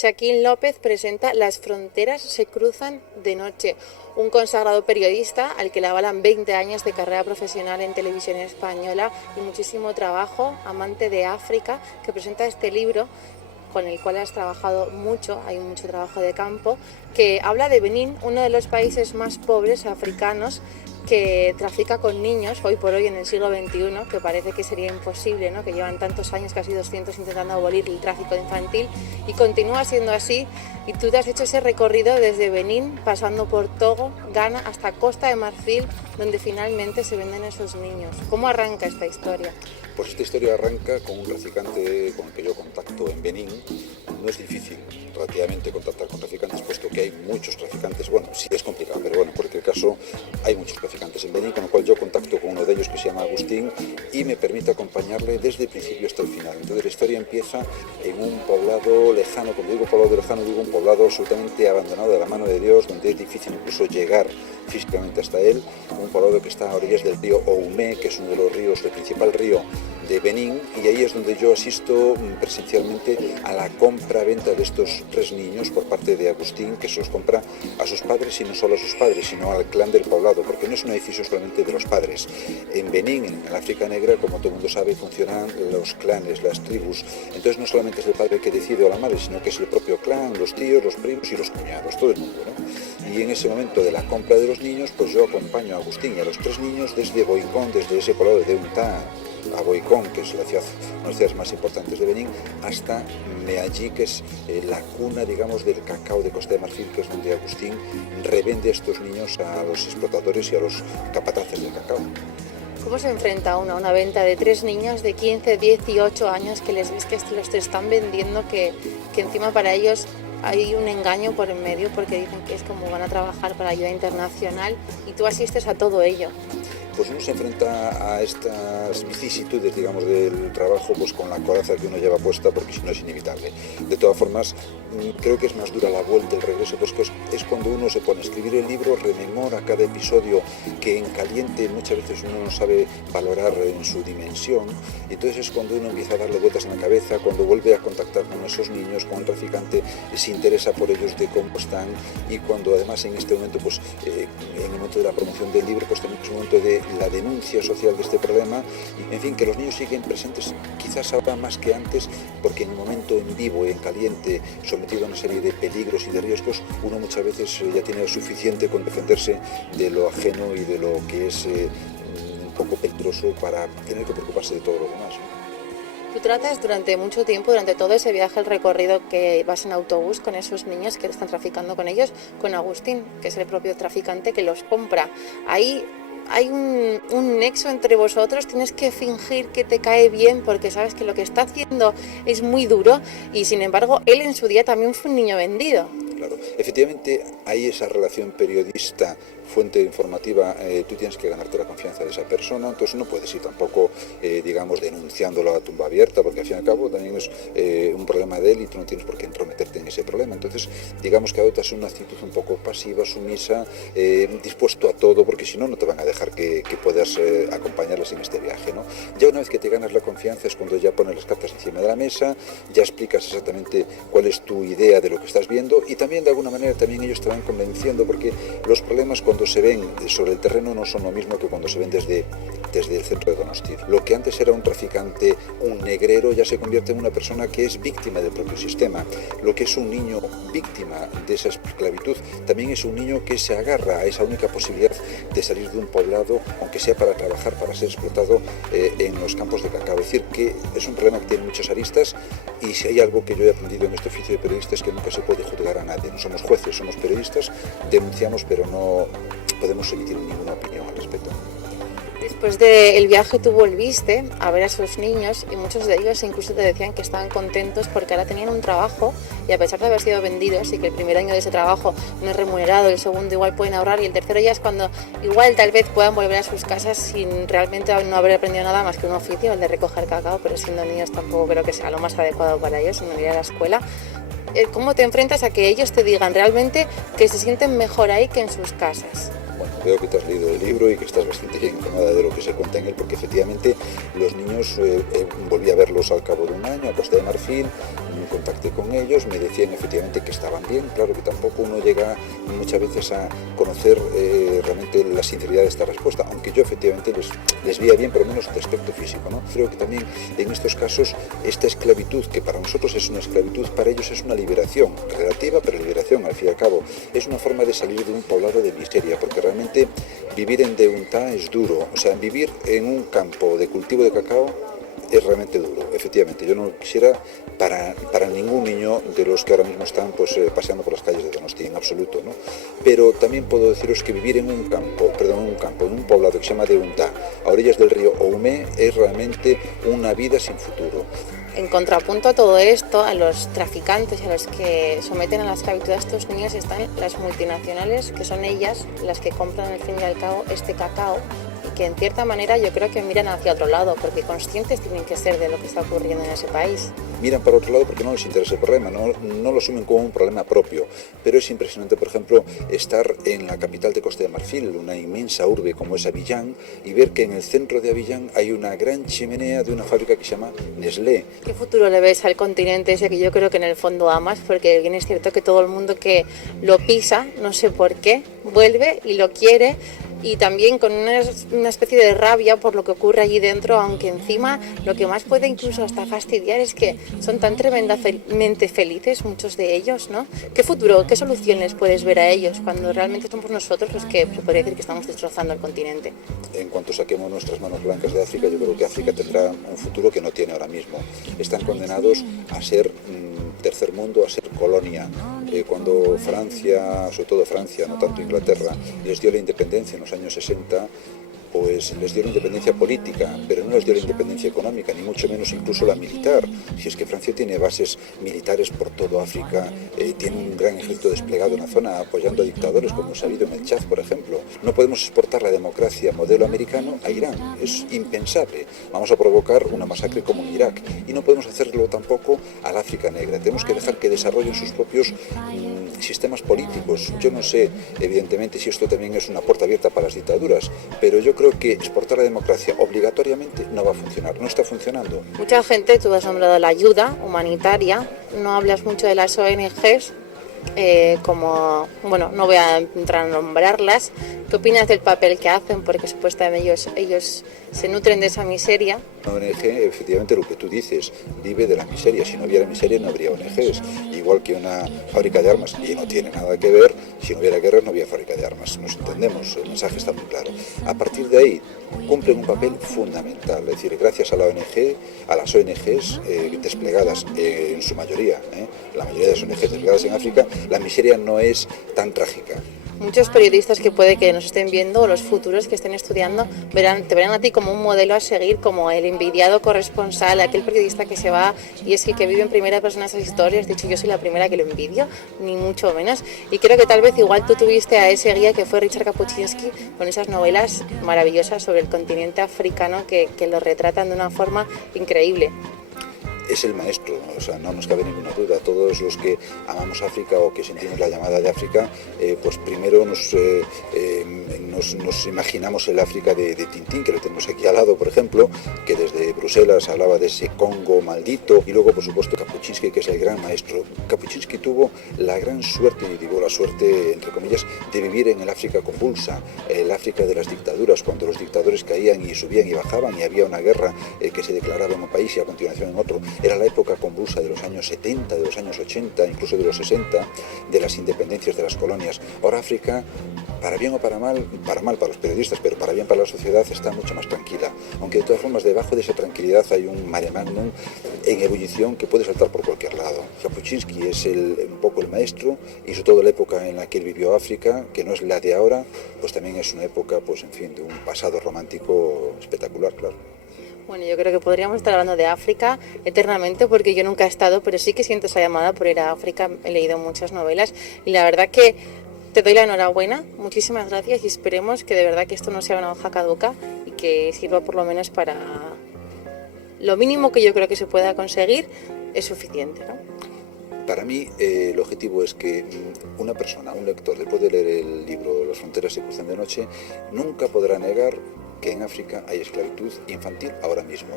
Shaquín López presenta Las fronteras se cruzan de noche, un consagrado periodista al que le avalan 20 años de carrera profesional en televisión española y muchísimo trabajo, amante de África, que presenta este libro con el cual has trabajado mucho, hay mucho trabajo de campo, que habla de Benín, uno de los países más pobres africanos, que trafica con niños hoy por hoy en el siglo XXI, que parece que sería imposible, ¿no? Que llevan tantos años, casi 200, intentando abolir el tráfico infantil, y continúa siendo así. Y tú te has hecho ese recorrido desde Benín, pasando por Togo, Ghana, hasta Costa de Marfil, donde finalmente se venden esos niños. ¿Cómo arranca esta historia? Pues esta historia arranca con un traficante con el que yo contacto en Benín. No es difícil relativamente contactar con traficantes, puesto que hay muchos traficantes. Bueno, sí es complicado, pero bueno, en cualquier caso hay muchos traficantes en Benín, con lo cual yo contacto con uno de ellos que se llama Agustín y me permite acompañarle desde el principio hasta el final. Entonces la historia empieza en un poblado lejano. Cuando digo poblado lejano, digo un poblado absolutamente abandonado de la mano de Dios, donde es difícil incluso llegar físicamente hasta él. Un poblado que está a orillas del río Oumé, que es uno de los ríos, el principal río de Benín, y ahí es donde yo asisto presencialmente a la compra-venta de estos 3 niños por parte de Agustín, que se los compra a sus padres, y no solo a sus padres, sino al clan del poblado, porque no es un edificio solamente de los padres. En Benín, en el África Negra, como todo el mundo sabe, funcionan los clanes, las tribus. Entonces no solamente es el padre que decide o la madre, sino que es el propio clan, los tíos, los primos y los cuñados, todo el mundo, ¿no? Y en ese momento de la compra de los niños, pues yo acompaño a Agustín y a los 3 niños desde Boicón, desde ese poblado de Deunta a Boicón, que es una de las ciudades más importantes de Benín, hasta Meallí, que es la cuna, digamos, del cacao de Costa de Marfil, que es donde Agustín revende a estos niños a los explotadores y a los capataces del cacao. ¿Cómo se enfrenta uno a una venta de 3 niños de 15, 18 años que les ves que los te están vendiendo, que encima para ellos hay un engaño por en medio, porque dicen que es como van a trabajar para ayuda internacional, y tú asistes a todo ello? Pues uno se enfrenta a estas vicisitudes, digamos, del trabajo, pues con la coraza que uno lleva puesta, porque si no es inevitable. De todas formas, creo que es más dura la vuelta, el regreso, pues que es cuando uno se pone a escribir el libro, rememora cada episodio que en caliente muchas veces uno no sabe valorar en su dimensión, y entonces es cuando uno empieza a darle vueltas en la cabeza, cuando vuelve a contactar con esos niños, con el traficante, se interesa por ellos, de cómo están, y cuando además en este momento, pues en el momento de la promoción del libro, pues también es un momento de la denuncia social de este problema, y en fin, que los niños siguen presentes, quizás ahora más que antes, porque en un momento en vivo, en caliente, sometido a una serie de peligros y de riesgos, uno muchas veces ya tiene suficiente con defenderse de lo ajeno y de lo que es un poco peligroso, para tener que preocuparse de todo lo demás, ¿no? Tú tratas durante mucho tiempo, durante todo ese viaje, el recorrido que vas en autobús con esos niños que están traficando con ellos, con Agustín, que es el propio traficante que los compra. Ahí hay un nexo entre vosotros, tienes que fingir que te cae bien porque sabes que lo que está haciendo es muy duro, y sin embargo él en su día también fue un niño vendido. Claro, efectivamente hay esa relación periodista, fuente informativa. Tú tienes que ganarte la confianza de esa persona, entonces no puedes ir tampoco, digamos, denunciándolo a tumba abierta, porque al fin y al cabo también es un problema de él y tú no tienes por qué entrometerte en ese problema. Entonces, digamos que adoptas una actitud un poco pasiva, sumisa, dispuesto a todo, porque si no, no te van a dejar que puedas acompañarles en este viaje, ¿no? Ya una vez que te ganas la confianza es cuando ya pones las cartas encima de la mesa, ya explicas exactamente cuál es tu idea de lo que estás viendo, y también de alguna manera también ellos te van convenciendo, porque los problemas cuando se ven sobre el terreno no son lo mismo que cuando se ven desde el centro de Donosti. Lo que antes era un traficante, un negrero, ya se convierte en una persona que es víctima del propio sistema. Lo que es un niño víctima de esa esclavitud también es un niño que se agarra a esa única posibilidad de salir de un poblado, aunque sea para trabajar, para ser explotado en los campos de cacao. Es decir, que es un problema que tiene muchas aristas, y si hay algo que yo he aprendido en este oficio de periodista es que nunca se puede juzgar a nadie. No somos jueces, somos periodistas, denunciamos, pero no podemos emitir ninguna opinión al respecto. Después del viaje tú volviste a ver a esos niños, y muchos de ellos incluso te decían que estaban contentos porque ahora tenían un trabajo, y a pesar de haber sido vendidos y que el primer año de ese trabajo no es remunerado, el segundo igual pueden ahorrar, y el tercero ya es cuando igual tal vez puedan volver a sus casas sin realmente no haber aprendido nada más que un oficio, el de recoger cacao, pero siendo niños tampoco creo que sea lo más adecuado para ellos, sino ir a la escuela. ¿Cómo te enfrentas a que ellos te digan realmente que se sienten mejor ahí que en sus casas? Bueno, veo que te has leído el libro y que estás bastante bien informada de lo que se cuenta en él, porque efectivamente los niños volví a verlos al cabo de un año a Costa de Marfil, contacté con ellos, me decían efectivamente que estaban bien. Claro que tampoco uno llega muchas veces a conocer realmente la sinceridad de esta respuesta, aunque yo efectivamente les veía bien, por lo menos de aspecto físico, ¿no? Creo que también en estos casos esta esclavitud, que para nosotros es una esclavitud, para ellos es una liberación relativa, pero liberación al fin y al cabo. Es una forma de salir de un poblado de miseria, porque realmente vivir en Deunta es duro. O sea, vivir en un campo de cultivo de cacao es realmente duro, efectivamente. Yo no lo quisiera para ningún niño de los que ahora mismo están pues, paseando por las calles de Donosti, en absoluto, ¿no? Pero también puedo deciros que vivir en un poblado que se llama Deunta, a orillas del río Oumé, es realmente una vida sin futuro. En contrapunto a todo esto, a los traficantes y a los que someten a la esclavitud a estos niños están las multinacionales, que son ellas las que compran al fin y al cabo este cacao, y que en cierta manera yo creo que miran hacia otro lado, porque conscientes tienen que ser de lo que está ocurriendo en ese país. Miran para otro lado porque no les interesa el problema, no lo asumen como un problema propio, pero es impresionante, por ejemplo, estar en la capital de Costa de Marfil, una inmensa urbe como es Abiyán, y ver que en el centro de Abiyán hay una gran chimenea de una fábrica que se llama Nestlé. ¿Qué futuro le ves al continente ese que yo creo que en el fondo amas? Porque bien es cierto que todo el mundo que lo pisa, no sé por qué, vuelve y lo quiere, y también con una especie de rabia por lo que ocurre allí dentro, aunque encima lo que más puede incluso hasta fastidiar es que son tan tremendamente felices muchos de ellos, ¿no? ¿Qué futuro, qué solución les puedes ver a ellos cuando realmente somos nosotros los que se podría decir que estamos destrozando el continente? En cuanto saquemos nuestras manos blancas de África, yo creo que África tendrá un futuro que no tiene ahora mismo. Están condenados a ser tercer mundo, a ser colonia. Cuando Francia, sobre todo Francia, no tanto Inglaterra, les dio la independencia en los años 60, pues les dio la independencia política, pero no les dio la independencia económica, ni mucho menos incluso la militar. Si es que Francia tiene bases militares por todo África, tiene un gran ejército desplegado en la zona apoyando a dictadores como se ha habido en el Chad, por ejemplo. No podemos exportar la democracia modelo americano a Irán, es impensable. Vamos a provocar una masacre como en Irak, y no podemos hacerlo tampoco al África negra. Tenemos que dejar que desarrollen sus propios sistemas políticos. Yo no sé, evidentemente, si esto también es una puerta abierta para las dictaduras, pero yo creo que exportar la democracia obligatoriamente no va a funcionar, no está funcionando. Mucha gente, tú has nombrado la ayuda humanitaria, no hablas mucho de las ONGs, como, bueno, no voy a entrar a nombrarlas. ¿Qué opinas del papel que hacen? Porque supuestamente ellos se nutren de esa miseria. Una ONG, efectivamente, lo que tú dices, vive de la miseria. Si no hubiera miseria no habría ONGs, igual que una fábrica de armas, y no tiene nada que ver. Si no hubiera guerra no había fábrica de armas, nos entendemos, el mensaje está muy claro. A partir de ahí cumplen un papel fundamental, es decir, gracias a la ONG, a las ONGs desplegadas en su mayoría, la mayoría de las ONGs desplegadas en África, la miseria no es tan trágica. Muchos periodistas que puede que nos estén viendo, o los futuros que estén estudiando, te verán a ti como un modelo a seguir, como el envidiado corresponsal, aquel periodista que se va y es el que vive en primera persona esas historias. De hecho, yo soy la primera que lo envidio, ni mucho menos. Y creo que tal vez igual tú tuviste a ese guía que fue Richard Kapuscinski, con esas novelas maravillosas sobre el continente africano que lo retratan de una forma increíble. Es el maestro, o sea, no nos cabe ninguna duda. Todos los que amamos África o que sentimos la llamada de África, pues primero nos imaginamos el África de Tintín, que lo tenemos aquí al lado, por ejemplo, que desde Bruselas hablaba de ese Congo maldito, y luego, por supuesto, Kapuscinski, que es el gran maestro. Kapuscinski tuvo la gran suerte, y digo la suerte entre comillas, de vivir en el África convulsa, el África de las dictaduras, cuando los dictadores caían y subían y bajaban y había una guerra que se declaraba en un país y a continuación en otro. Era la época convulsa de los años 70, de los años 80, incluso de los 60, de las independencias de las colonias. Ahora África, para bien o para mal para los periodistas, pero para bien para la sociedad, está mucho más tranquila. Aunque de todas formas, debajo de esa tranquilidad hay un mare magnum en ebullición que puede saltar por cualquier lado. Kapuscinski es un poco el maestro, y sobre todo la época en la que él vivió África, que no es la de ahora, pues también es una época, pues en fin, de un pasado romántico espectacular, claro. Bueno, yo creo que podríamos estar hablando de África eternamente, porque yo nunca he estado, pero sí que siento esa llamada por ir a África. He leído muchas novelas y la verdad que te doy la enhorabuena, muchísimas gracias, y esperemos que de verdad que esto no sea una hoja caduca y que sirva por lo menos para lo mínimo que yo creo que se pueda conseguir. Es suficiente, ¿no? Para mí el objetivo es que una persona, un lector, después de leer el libro Las fronteras se cruzan de noche, nunca podrá negar que en África hay esclavitud infantil ahora mismo.